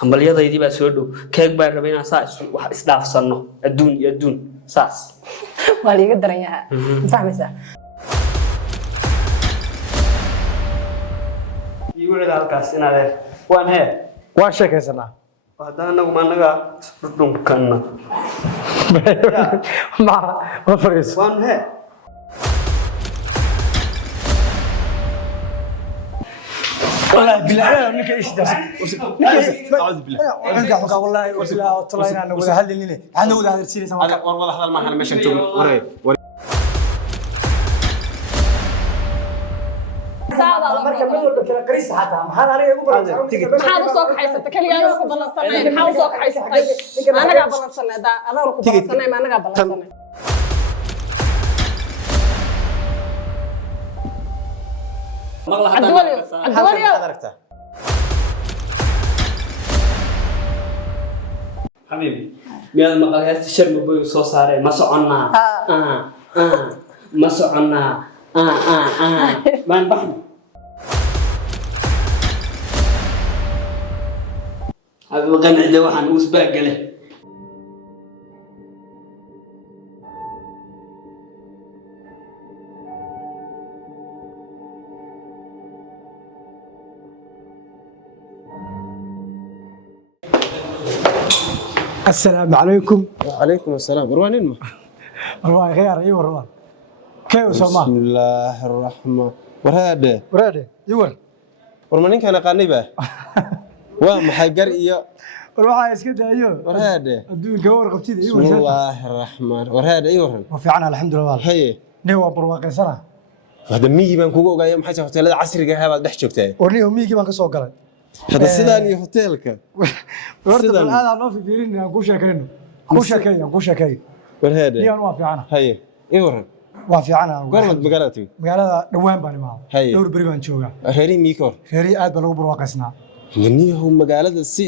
hambalyadaydii baa soo dhow keeg baa rabay inaan saa wax isdhaafsanno adduun iyo adduun saas waa liiga daran yahay fahmaysaa igu wada halkaas inaad waan hee waan sheekaysanaa haddana anagu ma anaga dhunkanna ma fariis waan hee والله بالله منك ايش درس اعوذ بالله انت والله والله طلعنا انا ولا هل لي انا ولا هذا السيري سما والله هذا ما احنا مش نجوم وري قريس حتى محل عليه maxaad u soo kaxaysatay kaliya ku balansanay maxaad u soo kaxaysatay anaga balansanay adaan ku balansanay ma anaga balansanay الدولي حبيبي مياد مقالات الشرم بوي سو ساري ما سعنا ما سعنا ما نبحنا هذا الغنى ده واحد وسباق له السلام عليكم وعليكم السلام روانين ما روان خيار ايوه روان كيف سما بسم الله الرحمن ورهاده يور ورمانين كان قانيبه ومحجر iyo waxa iska daayo ورهاده adduunka warqabtida iyo بسم الله الرحمن ورهاده ايوه وفيعنا الحمد لله هي ني waa barwaaqaysana hada miigi baan kugu ogaayay maxay hoteelada casriga ah baad dhex joogtay warniyo miigi baan ka soo galay hada sidaan iyo hoteelka warta aad noo fiirin aan ku sheekeeyo ورهاده niyo waa fiicana هي ايوه waa fiicana gormad magaalada dhawaan baan imaa dhowr bari baan joogaa reeri miikoor reeri aad baan ugu barwaaqaysnaa niyo magaalada si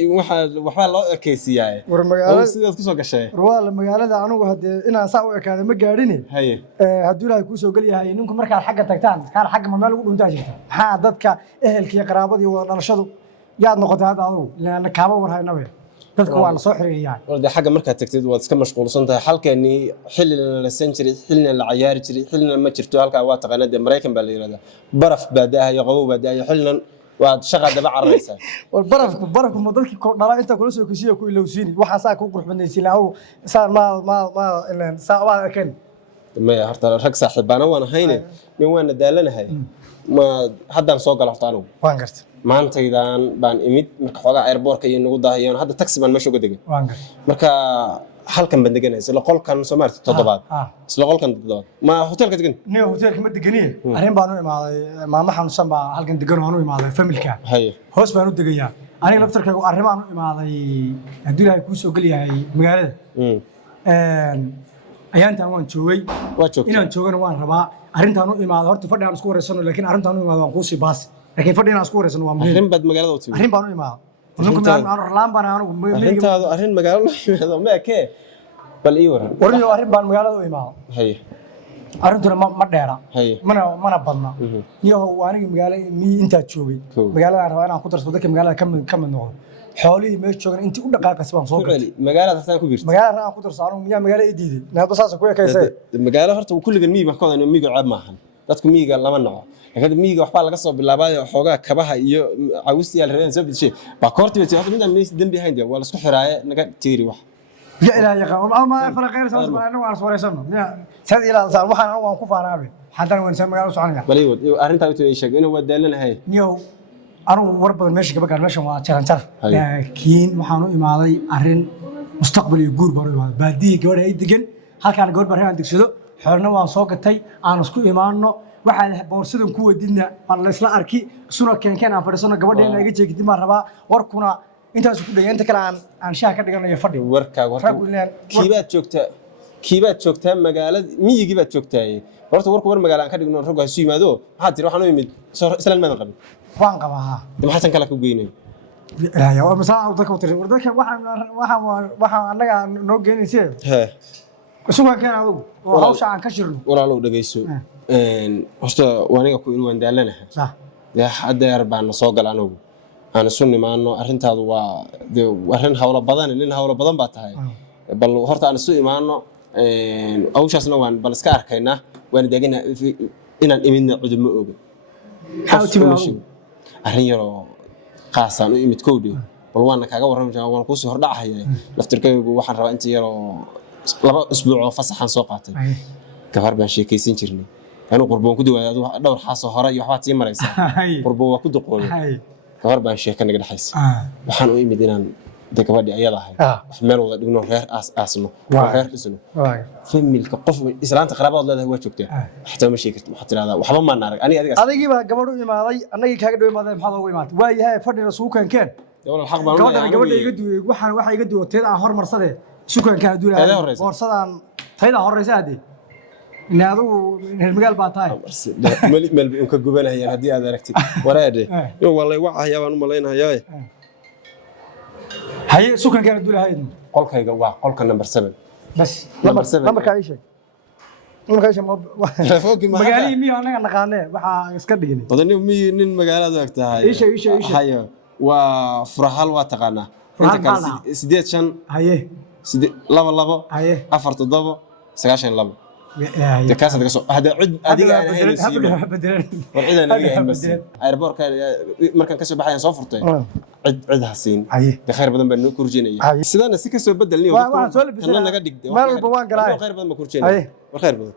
waxa loo ekeysiyaa war magaalada sidaad ku soo gashay ruwaal magaalada anigu hadee inaan saa u ekaado ma gaadhin haye hadduu ilaahay ku soo gal yahay ninku markaad xagga tagtaan kaan xagga ma meel ugu dhuntaa jirta maxaa dadka ehelka iyo qaraabada iyo wada dhalashadu yaad noqotay hadda adigu ilaana kaaba war haynabe dadka waa la soo xiriiriyaan wada xagga markaad tagtid waad iska mashquulsan tahay halkani xilli la san jiray xilli la ciyaari jiray xilli ma jirto halka waa taqaanada Mareykan baa la yiraahdaa baraf baadaha iyo qabow baadaha xillinan waad shaqa daba carraysaa war barafku ma dadkii kor dhala inta kula soo kasiyo ku ilowsiin waxa saa ku qurux badnaysiin laaw saa ma ilaan saa waa kan ma horta rag saaxiibana waan hayne min waan daalanahay ma haddaan soo galo horta anigu waan gartay maantaydan baan imid marka xogaa airportka iyo nagu daahiyeen hadda taxi baan meesha uga degay waan gartay marka halkan baan deganaysa la qolkan Soomaaliya toddobaad isla qolkan toddobaad ma hotelka degan niyo hotelka ma deganiye arrin baan u imaaday maama xanuunsan baa halkan degan oo aan u imaaday familka haye hoos baan u degayaa aniga laftarkayga arrin baan u imaaday haddii ilaahay ku soo gal yahay magaalada ayaantan waan joogay inaan joogana waan rabaa arrintaan u imaaday horta fadhi aan isku wareysano laakiin arrintaan u imaaday waan ku sii baas laakiin fadhi inaan isku wareysano waa muhiim arrin bad magaalada u timid arrin baan u imaaday ninku aan rlaan baan anigu arrintaadu arrin magaalada u yimaado ma kee bal ii waran warniyo arrin baan magaalada u imaaday haye arrintuna ma dheera mana badna niyo aniga magaalada mii intaa joogay magaalada rabaa inaan ku darso dadka magaalada ka mid noqdo xoolihii meesha joogan intii u dhaqaaqaysa baan soo galay magaalada hartaan ku biirtay magaalada aan ku darso anigu miyaa magaalo i diiday naado saas ku ekeysay magaalo horta kulligan miyi baan ka wadaa miyiga ceeb maahan dadku miyiga lama naco laakiin miyiga waxbaa laga soo bilaabay xoogaa kabaha iyo cawsiyaal rabeen soo bidishay baa koortii bay hadda midaan mees dambi ahayn waa la isku xiraaye naga tiiri wax يا إلهي يا قوم ما فرق غير ساس أنا وأنا صوري سنة سيد إلى صار وحنا أنا وأنا كفار أبي حتى وين سمع قالوا سعنيا بليود أرنت أبي تقول شيء إنه ودلنا هاي نيو أنا ورب المشي كبر المشي ما تشان لكن وحنا إمالي أرن مستقبل يقول برا بعدي جور يدقن هل كان جور برا عندك شدو حرنا وانساق التاي أنا سكو إيمانه واحد بورسدهم كود دينا الله يسلا أركي سورة كان فرسنا قبل ده نيجي تيجي دي مرة وركونا أنت أسكت ده أنت كلام عن شاكر دقنا يفرد وركا كيبات شوكتها مقالة مية كيبات شوكتها ورت ور مقالة كده دقنا رجع سوي ماذا حتى روح أنا يمد سلام ما نقبل وان قبها ده ما حسن كلك وجيني لا يا مساء وذاك وتري وذاك واحد أنا نوجيني سير ها شو كان هذا وهاوش عن كشرنا ولا لو دقيسو هسه وانا أقول وين دالنا صح يا حد يربع نصاق لعنو aan isu nimaano arrintaadu waa arrin hawlo badan nin hawlo badan baa tahay bal horta aan isu imaano awshaasna waan bal iska arkaynaa waan deegana inaan imidna cudub ma oogin arrin yaroo qaasaan u imid kowdii bal waan kaaga warramay waan ku soo hordhacayay laftirkaygu waxaan rabaa inta yaroo 2 usbuuc oo fasaxan soo qaatay gabar baan sheekaysan jirnay anu qurboon ku duwaay dhowr xaasoo hore iyo waxba tii maraysa qurbo waa ku duqooday gabar baan sheeka naga dhaxaysay waxaan u imid inaan gabadhii ayada ahay wax meel wada dhigno reer aasno reer dhisno familka qof islaanta qaraabada leedahay waa joogtaa xataa ma sheekirto waxa tiraahdaa waxba ma naarag adigii baa gabadh u imaaday anagii kaaga dhow imaaday maxaad ugu imaatay waa yahay fadhina suuq keen walaal xaq baan gabadha iga duway waxa iga duwatay aan hormarsaday suuq keen duulay boorsadan tayda horeysa hadii inaadu hermigal baa tahay meel bi ka gubanayaan hadii aad aragtid waraade iyo wallahi waxa baan u maleynayaa haye suuqan keen duulahayd qolkayga waa qolka number 7 bas number ka isha magaalii miyo anaga naqaanee waxa iska dhignay wadani miyo nin magaalada agtahay isha hayo waa furahal waa taqaana inta kale 8 haye 2 haye 4 7 9 دكاسة دكاسة هذا عد أديك أنا هنا سيب وعد أنا هنا مسين أيربور كان مركان كسب بحيان صفرتين عد حسين دخير بدن بنو كورجينية سيدنا سكسب بدل نيو كنا نقدك ما البوان قراي خير بدن بكورجينية وخير بدن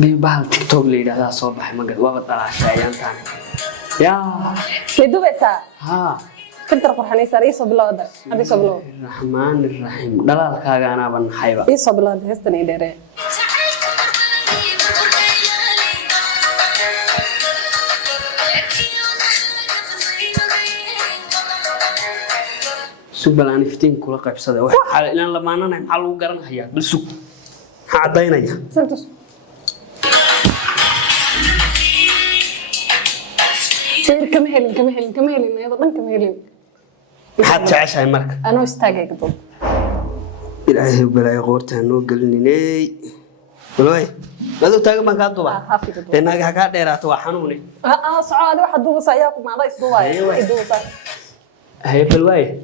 بيبال تيك توك لي ده صباح ما قد وقت على عشاء ثاني يا يدوبسا ها فلتر فرحاني صار يسو بلاد ادي سو بلاد الرحمن الرحيم دلالكاga ana ban hayba يسو بلاد هستني ديره subalaan iftiin kula qaybsaday waxa ilaan lamaananahay maxaa lagu garanayaa bal sug hadaynaya santos كم هيلين أيضا كم هيلين حد تعيشها مركب أنا استاجي قبل إلهي بلا يغورتها نوقلني بلوي لازم تاجي ما قاعد دوبا لأنك هكذا ديرات وحنوني صعاد واحد دوبا سياكم مع رئيس دوبا هي بلوي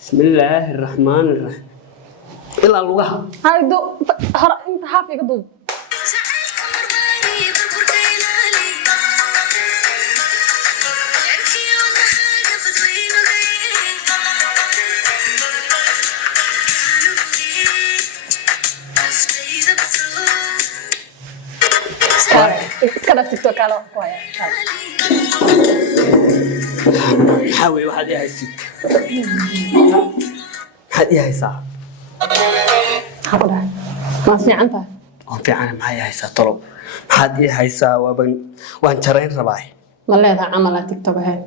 بسم الله الرحمن الرحيم إلا الوجه هاي دو أنت حافي قدوب كذا تيك توك على كويس حاول واحد يهيسك حد يهيسا حاضر ما في عنها في عنا معي هيسا طلب حد يهيسا وان ترين رباي ما لها عمل تيك توك هاي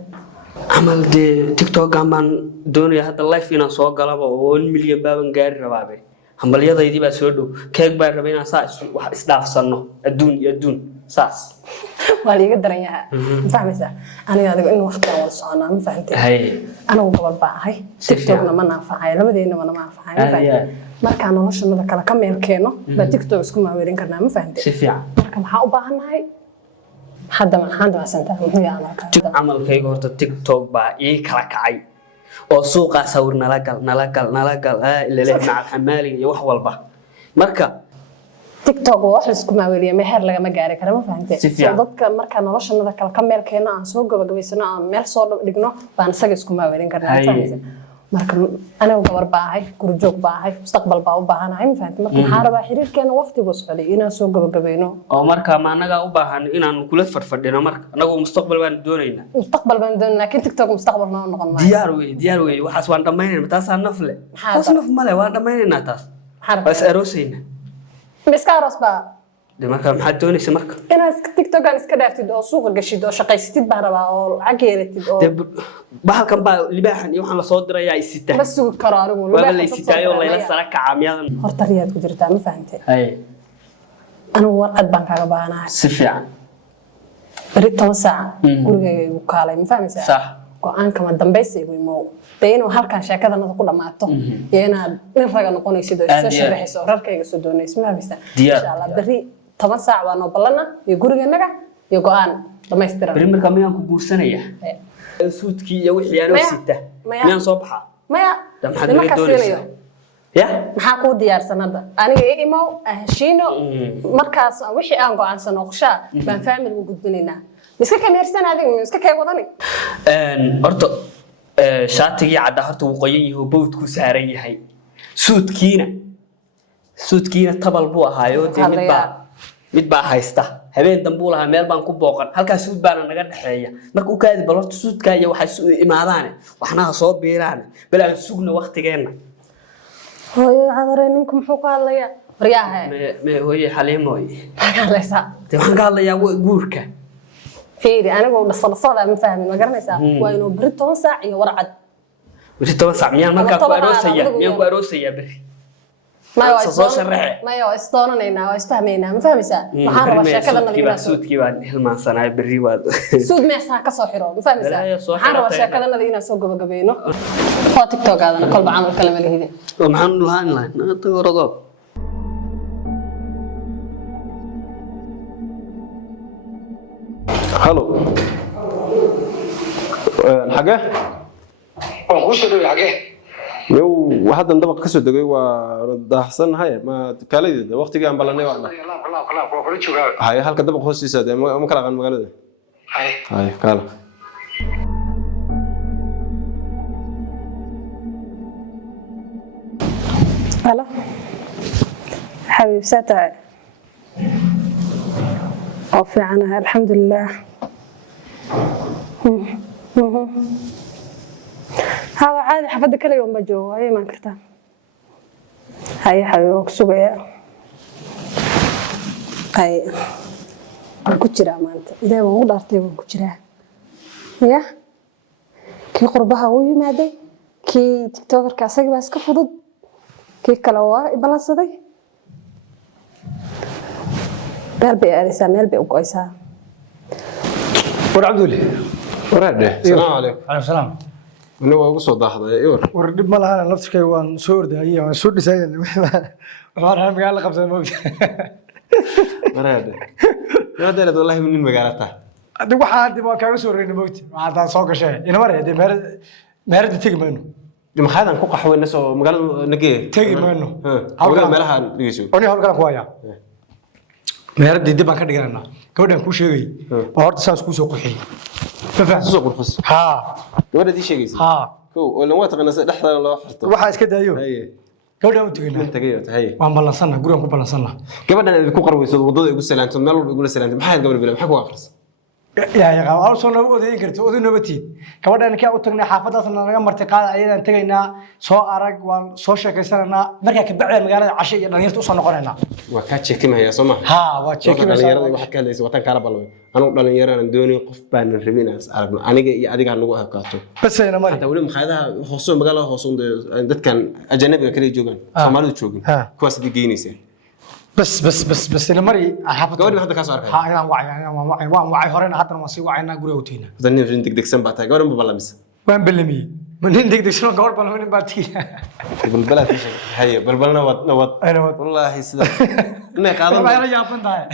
عمل دي تيك توك عمان دوني هذا اللايف فينا سوق قلبه 1 مليون بابن غاري ربابي hambalyadeydii baa soo dhow keeg baa rabayna saas wax isdhaafsano adduun saas waa liiga daran yahay fahmaysa aniga adigu in waqti aan wada soconaa ma fahantay anigu gobol baa ahay tiktokna ma naafacay labadeena ma naafacay marka noloshana kala ka meel keeno ba tiktok isku maaweelin karnaa ma fahantay si fiican marka maxaa u baahanahay hadda ma santaa muxuu yahay amarka amalkayga horta tiktok baa ii kala kacay oo suuqa sawir nala gal ila leh macal xamaaliga iyo wax walba marka tiktok wax isku maaweeliyo meher laga ma gaari karo ma fahantay dadka marka noloshana kala ka meel keeno aan soo gabagabaysano aan meel soo dhigno baan isaga isku maaweelin karnaa fahantay marka anigu gabar baahay gurjoog baahay mustaqbal baa u baahanahay ma fahantay marka waxaan rabaa xiriirkeena waqtigu socday inaan soo gabagabayno oo marka ma anaga u baahan inaan kula farfadhino marka anagu mustaqbal baan doonaynaa laakiin tiktok mustaqbal ma noqon maayo diyaar wey waxaas waan dhamaynaynaa taas aan nafle taas naf male waan dhamaynaynaa taas bas aroosayna miska aroos baa marka maxaad doonaysaa marka inaad tiktok aan iska dhaaftid oo suuqa gashid oo shaqaysatid baan rabaa oo lacag yeelatid oo bahalkan baa libaaxan iyo waxaan la soo dirayaa ay sitaa bas suuq karo anigu waa la sitaayo layla sara kacaamiyadan horta riyaad ku jirtaa ma fahantay anigu warqad baan kaaga baahanahay si fiican bari 10 saac gurigayga igu kaalay ma fahmaysaa sax go'aanka ma dambaysi igu imo inuu halkan sheekadana ku dhamaato iyo inaad nin raga noqonaysid oo isoo sharaxayso rarkayga soo doonaysid ma fahmaysaa insha Allah bari 10 saac waan oo balana iyo gurigeenaga iyo go'aan dhamaystiran beri marka miyaan ku guursanaya suudkii iyo wixii aan sita miyaan soo baxaa maya maxaad naga doonaysaa ya maxaa ku diyaarsan hadda aniga imo heshiino markaas wixii aan go'aansano qorsha baan family u gudbinaynaa miska kameersan adiga miska kay wadani horta shaatigii cadda horta wuu qoyan yahay boodku saaran yahay suudkiina tabal buu ahaayo mid baa haysta habeen dambu lahaa meel baan ku booqan halkaas suud baana naga dhaxeeya marka uu kaadi bal horta suudka iyo waxa soo imaadaan waxna soo biiraan bal aan sugno waqtigeena hooyo cadare ninku muxuu ka hadlayaa waryaha me hooyo xaliimoy hadlaysa waxaan ka hadlayaa guurka fiiri anigu dhasada ma fahmin ma garanaysaa waa inuu bari 10 saac iyo warcad bari 10 saac miyaan marka ku aroosaya bari ما يو استوننا واستهمينا ما فهميسا ما ربا شكلنا نبينا سودكي بان hilmaansanaa bari waad suud meesha ka soo xiro ma fahmeysa waxaan rabaa sheekadana inaan soo gabagabeeyno oo TikTok aadana kolba camal kale ma leeyahay waxaan lahaan naga tagorado halo xage oo ku soo dhawaa xage yow hadda dabaq ka soo dagay waa daahsanahay ma kaleeyda waqtiga aan balanay waa hay halka dabaq hoostiisa ma kala qan magaalada hay kala هلا حبيب ساتع وفي عنها الحمد لله هذا عادي حفظ كل يوم بجوا هي ما كرتها هاي حبيبي وكسوبيا هاي كجرا مانتا إذا ما ودارتي كجرا يا كي قربها هو يمادي كي تيك توكر كاسق بس كفضد كي كلاوا بلانسدي بيربي أريسا ميربي وقيسا war cabdulle waraade salaam alaykum alaykum salaam ina waa ugu soo daahday war dib ma lahayn laftirkay waan soo ordayay waan soo dhisay waxaan rahay magaalo qabsan moogta waraade waraade wallahi min magaalada adiga waxa dib waa kaaga soo reeyay moogta waxa soo gashay ina mareeyay meerada tagi mayno maxaadan ku qaxweyna soo magaalada nagee tagi mayno hawla meelaha dhigayso oni hawl kala ku haya meerada dib baan ka dhiganaa gabadhan ku sheegay waa horta saas ku soo qurxiyay ma fahamsan soo qurxis ha gabadha di sheegaysa ha ko wala waa taqaanaa dhaxda loo xirto waxa iska daayo gabadhan u tagaynaa tagayo tahay waan balansanaa gurigan ku balansanaa gabadhan ay ku qarweyso wadada igu salaanto meel walba igu salaanto maxay gabadha bila maxaa ku aqris يا قاعد أرسل نبغى ذي كرت أذن نبتي كمان أنا كي أتقني حافظة أصلا أنا مرتي قاعد أيضا تجينا سو أرق وسوشيال كيسنا مركا كبعد مقالة عشية نيرت أصلا نقولنا وكاتشي كم هي سما ها واتشيك بس أنا يرى واحد كذا يسوي وطن كهرباء أنا أقول يرى أن دوني قف بين الربينا أعرفنا أنا جي أديك عن نقوها كاتو بس أنا مرة حتى أقول مخاذها خصوصا مقالة خصوصا ده كان أجنبي كذا يجوجن سمارو يجوجن كواس دي جينيسه بس أنا مري حافظ قولي هذا كاس أركان ها أنا وعي هرنا حتى ما سوي وعينا قريه وتينا ظني في عندك دكسن بعتها قولي مبلا بس وين بالمية من عندك دكسن قول بلا من بعتي بالبلا في شيء هي بالبلا نوت أنا والله يسلم إنك هذا ما أنا جابن ده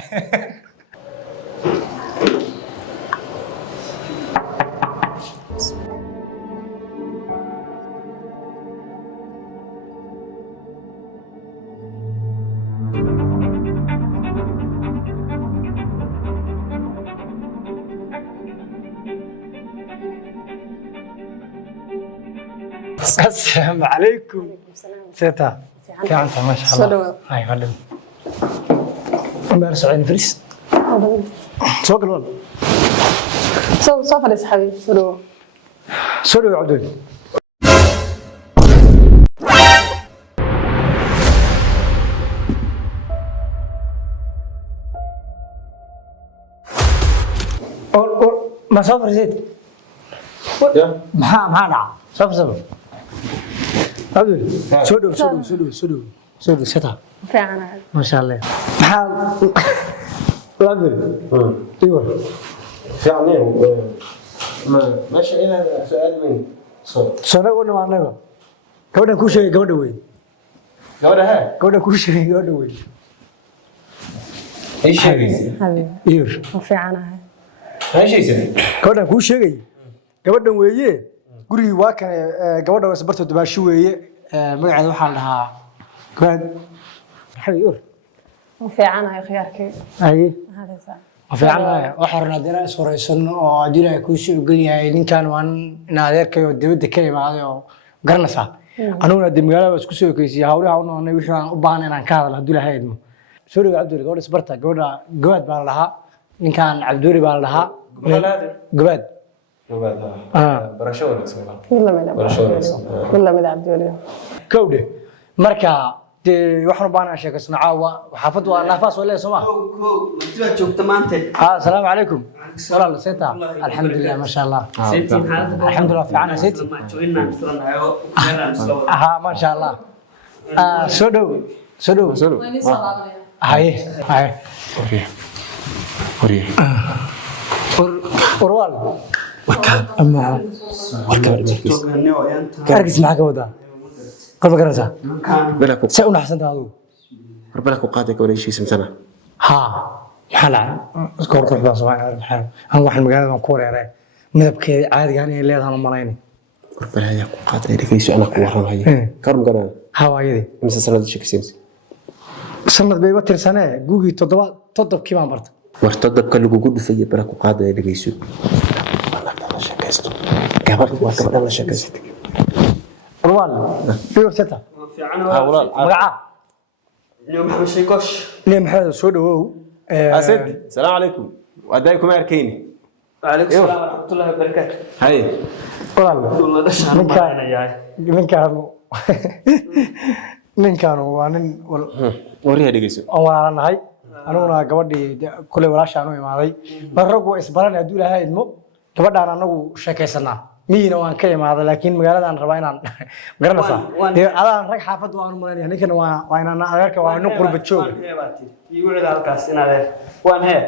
السلام عليكم سيتا في عنك ما شاء الله هاي خدم مارس عين فريس سوق الولد سوف فريس حبيبي سوري عدول ما سافر زيد ما نعم سافر عبدول سودو ستا فعلا ما شاء الله عبدول ايوه فعلا ما ماشي إلى سؤال من سنة ولا ما نبغى كودا كوشة كودا وين كودا كوشة كودا وين إيش هذي حبيبي ايوه فعلا gabadhan kuu sheegay gabadhan weeye gurigii waa kan gabadha waa isbarto dabaashi weeye magaceeda waxaa la dhahaa gaad maxay ur fiicanahay khiyaarkii aye hadaysaa fiicanahay waxa rabnaa inaan iswareysano oo adina ku soo galyahay ninkan waan in adeerkay oo dibadda ka imaaday oo garanaysaa anuguna dib magaalada isku soo ekeysiyay hawlaha u noqonay wixii aan u baahan inaan ka hadlo haddii lahayd mo soo dhaw Cabdi gabadha isbarta gabadha gawaad baa la dhahaa ninkan Cabdi baa la dhahaa gawaad barasho wanaagsan wala mid Cabdi kowde marka waxaan u baahnaa sheekasna caawa xaafad waa naafaas wala Soomaa martida joogta maanta assalaamu calaykum walaal seeta alxamdulillah ma sha Allah seetiin xaaladda alxamdulillah fiicana seeti ma joogina islanahay aha ma sha Allah soo dhaw haye orwal ama kargis maxaa ka wadaa qalba garanaysaa say u naxsantahay adigu rarbala ku qaaday gabadha heshiisamtana haa maxaa lacay iska hor quruxda Soomaaliya maxaa aan waxaan magaalada ku wareeray midabkeeda caadiga ah inay leedahay malaynay rarbala ayaa ku qaaday dhageyso ana ku warramayo karum garan hawaayade imsa sanad sheekaysiin sanad bay watirsanee guugii toddobkii baan bartay war toddobka lagu dhufay bara ku qaaday dhageyso gabadha la sheekaysto orwal fiir seta fiicana walaal magaca اليوم محمد شيكوش lee maxaa soo dhawow asad salaam alaykum waday kuma arkayni وعليكم السلام ورحمة الله وبركاته hay walaal والله دشان ما yahay ninkan waa nin wariya dhageyso oo walaalahay anuguna gabadhii kulay walaashaan u imaaday mar rag waa isbaran haduu ilaahay idmo gabadhaan anagu sheekaysanaa miina waan ka imaaday laakiin magaaladaan rabaa inaan garanaysaa adaan rag xaafad waan u maleeyahay ninkan waa inaan adeerka waa nin qurba joog igu cid halkaas in adeer waan hee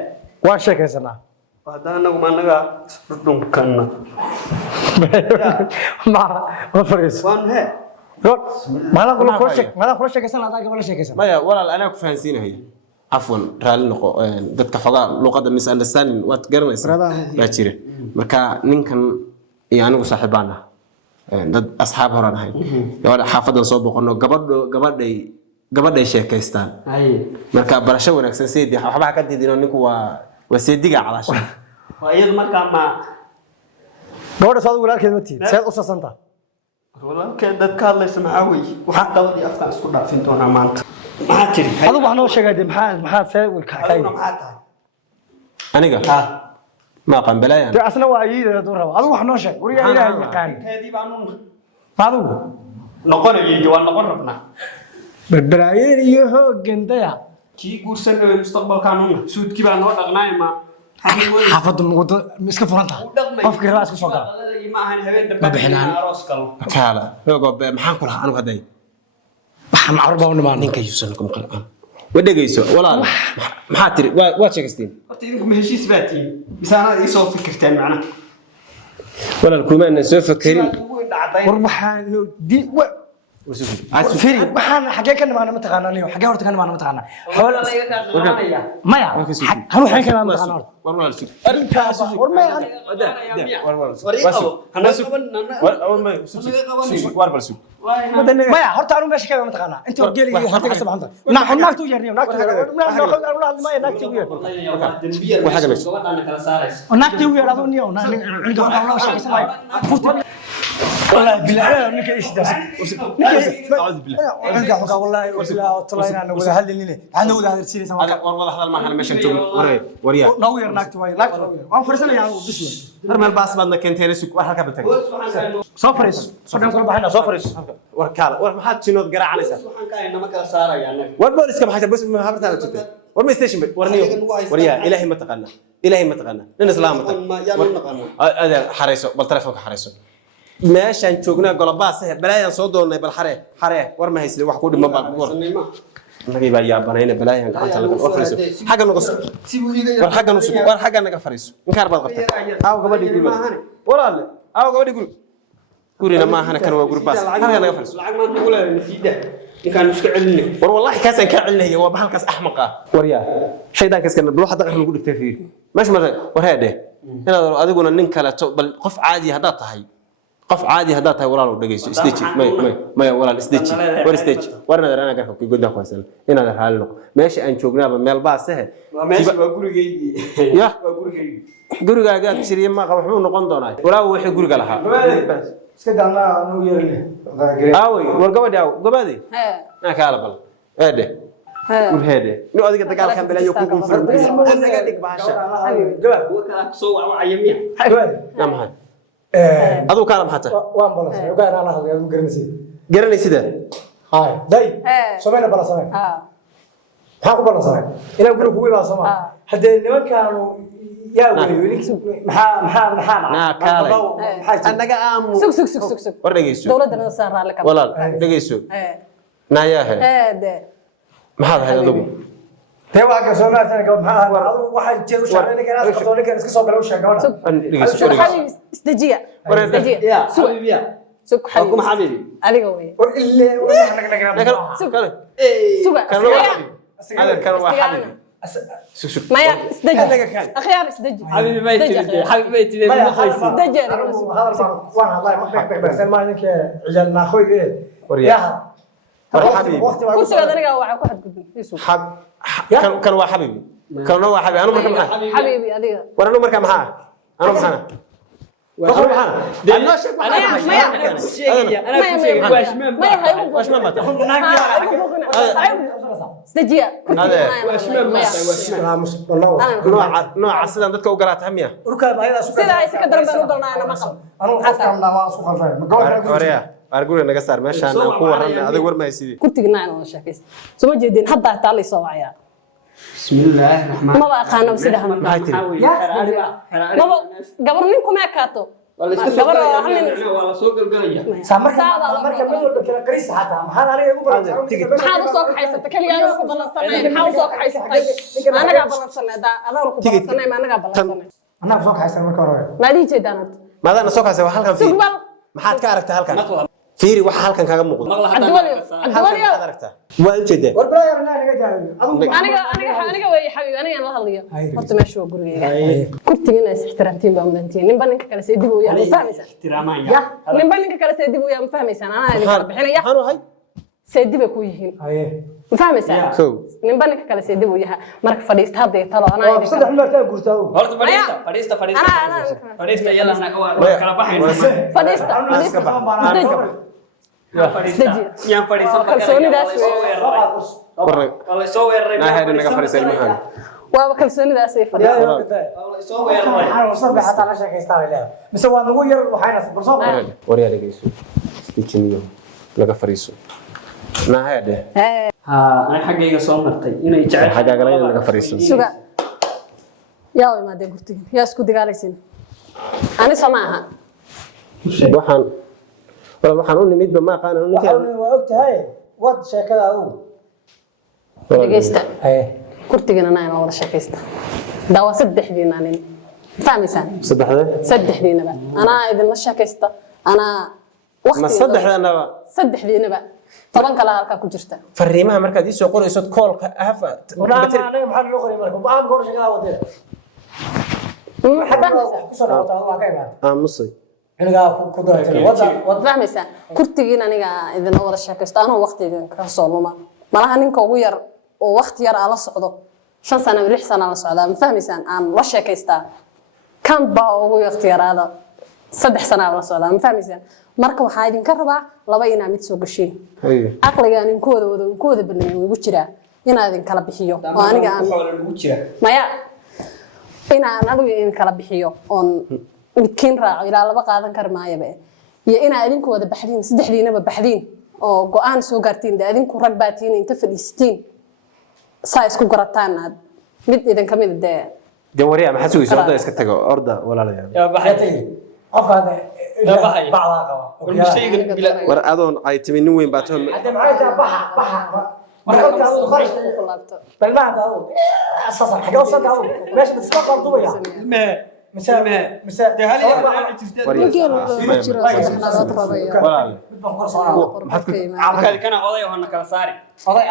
waan sheekaysanaa hadda anagu ma naga dhunkanna ma fariis waan hee maala kula sheekaysan lahaa gabadha sheekaysan maya walaal anaa ku fahansiinahay afwan raali noqo dadka xogaa luqadda misunderstanding waad garanaysaa baa jira marka ninkan iyo anigu saaxiibaan ah dad asxaab horaan ahay gabadha xaafadan soo boqono gabadhay sheekaystaan marka barasho wanaagsan seedii waxba ka diidino ninku waa seediga calaasha waa iyada markaa ma gabadha soo walaalkeed ma tiid seed u sasanta walaalkeed dad ka hadlaysa maxaa weeye waxaa dabadii afkaan isku dhaafin doonaa maanta maxaa jiri adigu wax noo sheegay maxaa see wilkaxay maxaa tahay aniga ما قام بلايا أصلا وعيد دور هذا هو حنوش وريا إلى المكان هذه بانون هذا نقول يجي ولا نقربنا بالبرايين يهو جنديا كي يقول سنة المستقبل كانون سود كي بانون أغناء ما حافظ الموضوع مسك فرنتا أفكر رأسك شوكا ما بحنان كالا هو محن كلها أنا هداي محن عربة ونما نينك يوصلكم قرآن ودقيسو ولا محاتري واتشكستين أرتينكم هشيس باتي بس أنا يسوي فكرتين معنا ولا الكومان نسوي فكرين وربحان دي فيري بحان حاجة كنا معنا متقانا اليوم حاجة ورد كنا معنا متقانا حول ما يا هنروح حين كنا متقانا ورنا السوق ورما ما يا هرت أنا ماشي كذا متقانا أنت وجيلي هرتك الصبح أنت ناك توجرني وناك وحاجة مش وناك توجر هذا اليوم عندك الله شيء سماي والله بالله نك إيش ده أعوذ بالله والله طلعنا أنا ولا هل لي أنا ولا هذا السيرة سماك والله هذا ما حنا مش أنتم وريا نوير ناك توي ناك أنا فرسنا يا بسم هرم الباص بدنا كنت هنا سوق واحد كبتك صفرس صدق صدق بحنا صفرس وركالة ما حد شنو تقرأ على سا والبوليس كم حاجة بس ما هبرت على تكتب ورمي ستيشن ورنيو وريا إلهي ما تقنا لنا سلامة هذا حريصه بالتلفون حريصه ماشي نشوفنا قلباس بلايا صودون بالحرة ورما هيسلي واحد كود ما بقول نجيب يا بنينا بلايا قاعد على الفريسو حاجة نقص حاجة نقص حاجة نقص فريسو نكار بعض أو قبل يقول ولا أو قبل يقول كورينا ما هنا كانوا يقول باس هذا نقص فريسو العقل ما تقول نسيده كان مش كعلني والله كاس كعلني وبحال كاس أحمقة وريا شيء ده كاس كان بروح حتى نقول التفسير مش مثلا وهذا inaad adiguna nin kale bal qof caadi hada tahay qof caadi hada tahay walaal u dhageyso stage may walaal stage warna darana garka ku godan qaasan inaad raali noqo meesha aan joognaaba meel baasahe meesha waa gurigeygi ya waa gurigeygi gurigaaga shiriye ma qabo wuxuu noqon doonaa walaa wixii guriga lahaa iska daana anu yeerle aaway war gabadhi ha kala bal eede هذا نو أديك تقال كان بلا يكون كونفيرم أنا قاعد لك باشا جواب وكان سو عيمية نعم هاي أدو كلام حتى وان بلاص وقال أنا هذا قرنسي قرني سيدا هاي داي سمعنا بلاص هاي حاكم بلاص هاي إلى أقول لك وين سمع حتى لما كانوا يا ويلك محا كالي أنا قام سوق ورجيسو دولتنا صار لك ولا رجيسو ناياه هذا maxaad ahayd adigu teewaaga Soomaaliya ka maxaa waxa jeedo shaqeynay kana qasoo ninka iska soo galo shaqada استجيا يا حبيبي سوق حبيبي حبيبي عليك وين اللي سوق هذا كان واحد سوق ما استجي اخيار استجي حبيبي ما يتبدي حبيبي ما يتبدي ما خايف استجي هذا وانا والله ما بحب بس ما انك عجل ما اخوي يا حبيبي كرسي هذا انا واحد واحد يسوق كان هو حبيبي كان هو حبيبي انا مركب معاه حبيبي هذه وانا مركب معاه انا معاه انا شايف واش ما استجيا نوع سيدان dadka u garaata hamiya sida ay ka daran baan u galnaa ana maqal anu qofkan dama isku qalfay ma goor argure naga saar meeshaan aan ku waranay adiga war ma haysidii kurtigna aan sheekayst soo jeedin hadda taa la soo wacaya bismillaah rahmaan ma aqaano sida han ma gabar nin kuma kaato wala iska soo galaya wala soo galgalaya marka mid walba kala qaris hada maxaa aniga ugu baran maxaa soo kaxaysata kaliya ku balansanay maxaa soo kaxaysatay anaga balansanay adaan ku balansanay anaga balansanay anaga soo kaxaysan marka hore ma dhii jeedanad maadana soo kaxaysay halkan fiiri maxaad ka aragtaa halkan fiiri waxa halkan kaga muuqdo adwaliyo aragtaa waan jeedaa war brother anaga jaayo aniga way xabiib aniga la hadliyo horta meesha waa gurigeyga kurtigina is ixtiraamtiin baa mudantiin ninba ninka kale see dib u yaa fahmaysaa ixtiraamaya ninba ninka kale see dib u yaa fahmaysaa anaa idin kala bixinaya hanu hay see dib ku yihiin fahmaysaa ninba ninka kale see dib u yaha marka fadhiista hadda talo anaa idin saddex markaa gurtaa horta fadhiista yalla naga waa kala baxayna fadhiista يا فريسة kalsooni daas والله سوى الرجال ما هذا نجا فريسة المهان waa kalsooni daas ay fadhiista والله سوى الرجال أنا وصلت حتى على شيء كيستاهل له بس هو نقول وحنا برصاص وريا لقيسو استيشنيو نجا فريسو ما هذا ها أنا حقيقة صومرتي إنه يجعل حاجة قليلة نجا فريسو suga yaa ma day gurtiga yaa isku dagaalaysin ani samaaha waxaan waxaan u nimid ma aqaan ninka waa ogtahay wad sheekada uu dhageysta kurtigana naan wada sheekaysta dawa saddexdiina nin fahmaysan saddexdiinaba ana idin la sheekaysta ana waqti ma saddexdiinaba toban kala halka ku jirta fariimaha markaad ii soo qorayso koolka afa anaga maxaa loo qoray marka baan goor sheekada wadada ku soo dhawataa waa ka imaan musay aniga ku daratay wad fahmaysan kurtigiina aniga idin wada sheekaysta ana waqtiga ka soo luma malaha ninka ugu yar oo waqti yar ala socdo 5 sano 6 sano la socda ma fahmaysan aan la sheekaystaa kan baa ugu waqti yaraada 3 sano la socda ma fahmaysan marka waxa idin ka rabaa laba inaa mid soo gashay aqliga ninkooda balay ugu jira inaa idin kala bixiyo oo aniga aan maya inaa aniga idin kala bixiyo on midkiin raaco ilaa laba qaadan kar maayaba iyo inaa idinkooda baxdiin saddexdiinaba baxdiin oo go'aan soo gaartiin idinku rag baatiin inta fadhiistiin saa isku garataan mid idin kamid de wariya maxaa sugayso orda iska tago orda walaalayaal يا بحي qofka يا بحي bacda qaba والمشيق بلا war adoon ay timi nin weyn baa toon hadda maxay tahay baxa marka uu kharash bal ma hada uu asasa xaga wasada uu meesha isma qabdubaya dee hal iyo hal jirteen Wajeel ma jiro saxnaad rabaya. walaal marka kana oday oo na kala saari oday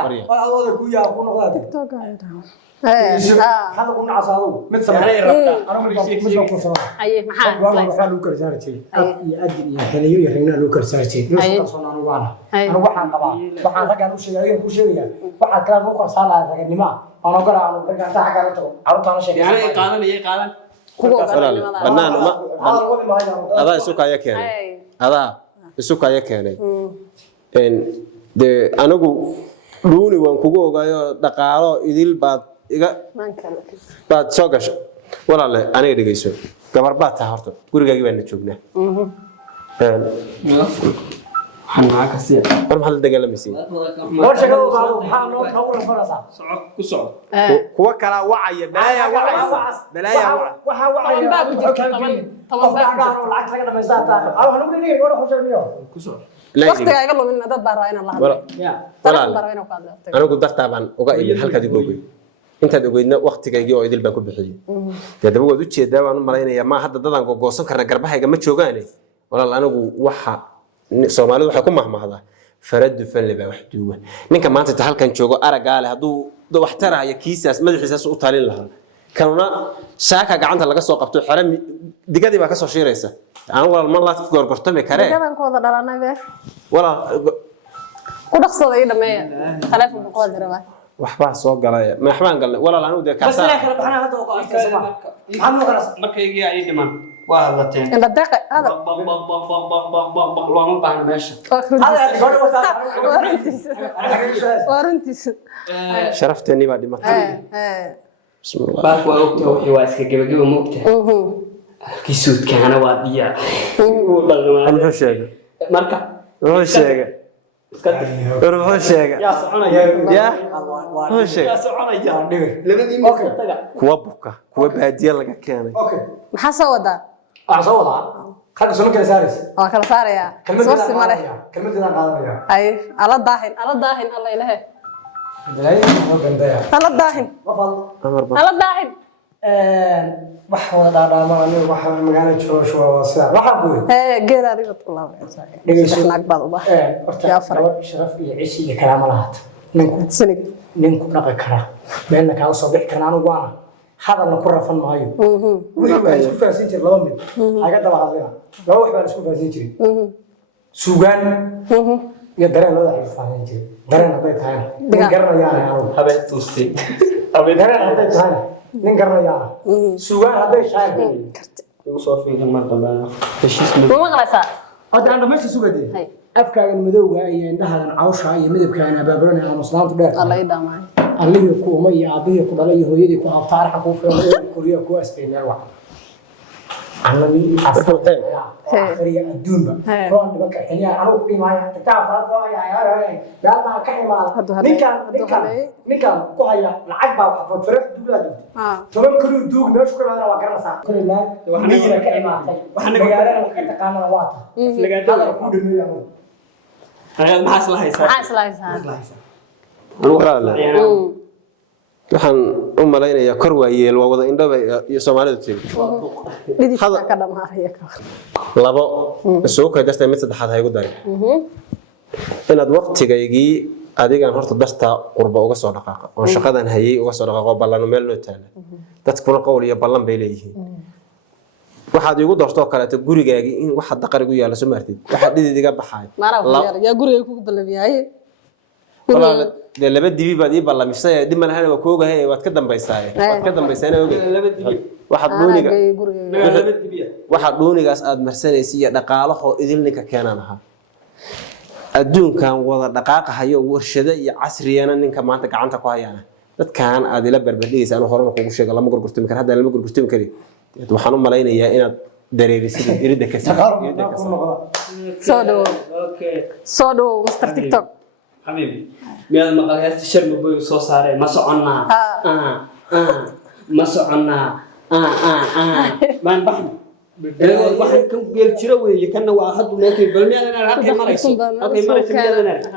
ku yaa ku noqdaa TikTok hada ku nacasaado mid sameeyay rabta ay maxaa waxaa lagu kala saari jiray iyo adin iyo xiliyo iyo regnaa lagu kala saari jiray anigu waxaan qabaa waxaan raggan u sheegay ku sheegaya waxa kala lagu kala saaraya raganimo aan ogol aan raggan ta xaga tago carruurta sheegay yani qaadan walaal banaan ma adaa isu kaya keenay adaa isu kaya keenay de anigu dhuuni waan kugu ogaayo dhaqaalo idil baad iga baad soo gasho walaal aniga dhigayso gabar baad tahay horta gurigaagi baan joognaa xanaa ka sii war maxaa la dagaalamaysiin ku soco kuwa kala wacaya balaaya waqtiga iga lumin dad baa rabaa inaan la hadlo anigu dartaa baan uga imid halkaad igu ogeyd intaad ogeydna waqtigaygii oo idil baan ku bixiyey dee daba waad u jeedaa waan u malaynayaa ma hadda dadaan gogoosan karna garbahayga ma joogaane walaal anigu waxa Soomaalidu waxay ku mahmahdaa faradu fanle baa wax duuba ninka maanta halkan joogo aragaa leh haduu wax taraaya kiisaas madaxiisa u talin lahaa kanuna shaaka gacanta laga soo qabto xaram digadii baa ka soo shiiraysa aan walaal ma la gorgortame kare digadan kooda dhalanay be walaal ku dhaqsaday dhameeya telefoon ku qodi rabaa waxba soo galay ma waxbaan galnay walaal anigu de ka saa markaygii ay dhiman waa hadlateen inta daqiiq hada looma baahna meesha warantiis sharafteeni baa dhimatay bismillah baa waa ogtaa wixii waa iska gabagaba moogtahay kisuudkaana waa diyaa muxuu sheegay marka muxuu sheegay muxuu sheegay yaa soconaya muxuu sheegay yaa soconaya labadii mid ka taga kuwa buka kuwa baadiya laga keenay maxaa soo wadaa soo wadaa xagga soo kala saaraysa waa kala saaraya soorsi male kelmadda qaadanaya ay ala daahin alla ilahe bilay ma gandaya ala daahin ala daahin wax wada dhaadhaama anigu waxa magaalo joogo waa sida waxa ku geela adiga ku laabaysaa dhegeyso naag baad u baahan yaa fara sharaf iyo ciisi iyo kalaama lahaat ninku dhaqi kara meelna kala soo bixi karaan anigu waana hadalna ku rafan maayo wixii baa isku faahsin jiray laba mid haga daba hadlina laba wax baa isku faahsin jiray suugaan iyo dareen loo wax faahsin jiray dareen haday tahay nin garanayaan anigu habeen tuustay dareen haday tahay nin garanayaan suugaan haday tahay igu soo fiirin mar dambe heshiis ma maqlaysaa hadda aan dhamaysta sugadee afkaagan madowga iyo indhahagan cawsha iyo midabkaagan abaaburan ama islaamtu dheer alla idamay allihii ku uma iyo aabihii ku dhalay iyo hooyadii ku habta arxa ku filan koriya ku asteynaa wax annagii akhriya adduunba roon dhibaka xiliya anigu ku dhimaaya kitaab kala gooya daalma ka imaada ninkan ku haya lacag baa wax fadfare duglaad toban kilo duug meesha ku imaadana waa garanaysaa kulina waxna ka imaatay waxna magaalada ka taqaanana waa ta lagada ku dhimeeyaa maxaa isla haysaa waxaan u malaynayaa kor waayeel waa wada indhaba iyo Soomaalidu tiri dhidibka ka dhamaaraya labo soo kay dartay mid saddexaad hay ugu daray inaad waqtigaygii adigan horta darta qurba uga soo dhaqaaqa oo shaqadan hayay uga soo dhaqaaqo ballano meel noo taala dadkuna qowl iyo ballan bay leeyihiin waxaad igu doortoo kale ta gurigaagi in waxa daqarigu yaala soo maartid waxa dhidid iga baxay ya guriga kugu ballamiyay walaal de laba dibi baad ii ballamisay dib ma lahayn waa ku ogahay waad ka dambaysaa laba dibi waxa dooniga waxa doonigaas aad marsanaysi iyo dhaqaalaha idilninka keenan aha adduunkan wada dhaqaaqahayo warshado iyo casriyana ninka maanta gacanta ku hayana dadkan aad ila barbardhigaysa anu horena kugu sheegay lama gurgurtimi kar hadda lama gurgurtimi kari waxaan u malaynayaa inaad dareerisid irida ka soo dhaw Mr TikTok حبيبي مياد مقالات الشرم بوي سو ساري ما سعنا ما سعنا ما نبحنا waxaan kan geel jiro weeye kana waa haddu meekay balmiyada inaan halkay marayso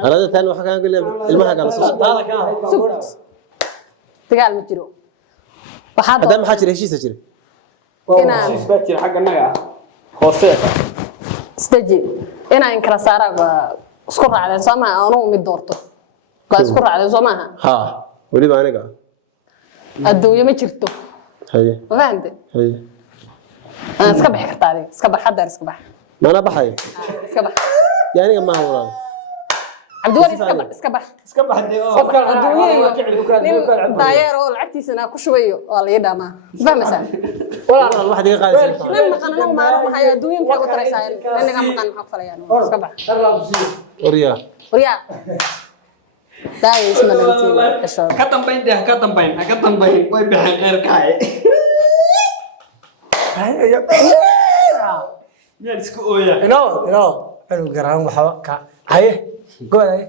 alada tan waxa ka galay ilmaha kala soo dagaal ma jiro waxa maxaa jira heshiis jira inaan isbaajir xagga naga hoose istaji inaan kala saaraa isku raacdeen soo maaha anuu mid doorto waa isku raacdeen soo maaha ha weliba aniga adduunyo ma jirto haye fahamte haye iska bixi kartaa adiga iska bax hadda iska bax mana baxay iska bax aniga ma hawlaan cabdiwali iska bax iska baxday oo qofka adduunyo nin daayeer oo lacagtiisana ku shubayo waa la yidhaamaa fahmaysaa walaal wax diga qaadaysa nin maqan anuu maaro maxay adduunyo maxay ku taraysaa ninaga maqan maxaa ku falayaan iska bax wariya waryaa daayo isma dhalantiin ka dambayn way bixin qeyrkaaye miyaan isku ooyaa inuu garaan waxba ka haye gooday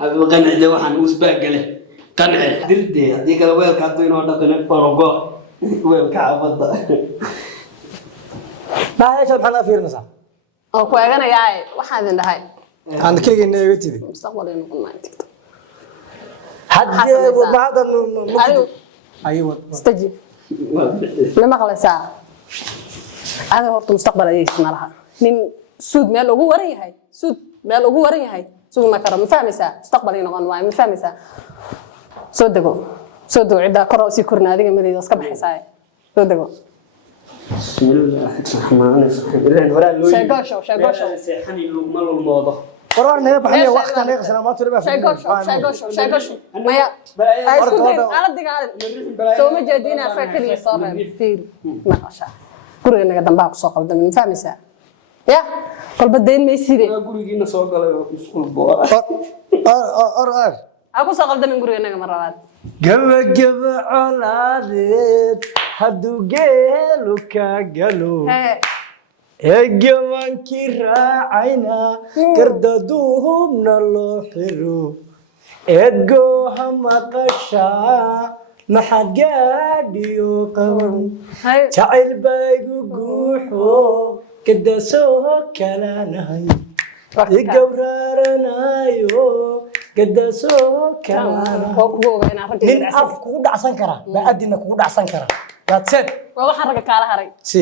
هذا قنع ده وحن وسباق له قنع دردي هذيك الويل كاتوين هذا قنع فرقة ويل كعبة ما هي شو بحنا فير مسا oo ku eeganayay waxaan dhahay عند كيك إنه يتدي mustaqbal inuu qonaa tiktok حد بعد أيوه أيوه استجي لما خلصا أنا هرت مستقبل أيش مالها من سود مال أبو وريه هاي سود مال أبو وريه هاي سود ما كرم فهمسا مستقبل هنا قنواي مفهمسا صدقوا صدقوا عدا كراسي كرنا هذه ملي أسكب حساي صدقوا بسم الله الرحمن الرحيم شايقوشو شايقوشو سيحني لقمة الموضة قرار نهب حني وقت أنا قصنا ما تربح شايقوشو ما يا أسكت على الدقال سو ما جدينا فكري صار كثير ما شاء كل إنك دمباك سوق الدم فهمسا يا قلب الدين ما يصير أقول لك إن سوق على مسؤول بوا أر أكو سوق الدم يقول إنك مرات جب على هدو جلو كجلو الجوان كراعينا كرددوهم نلوحرو الجوهم قشا ما حد قاديو قوم تعال بايقو قوحو كدا سوها كلاناي يقبرارنايو كدا سوها كلاناي nin af kugu dhacsan kara baa adina kugu dhacsan kara that's it waa waxaan raga kaala haray si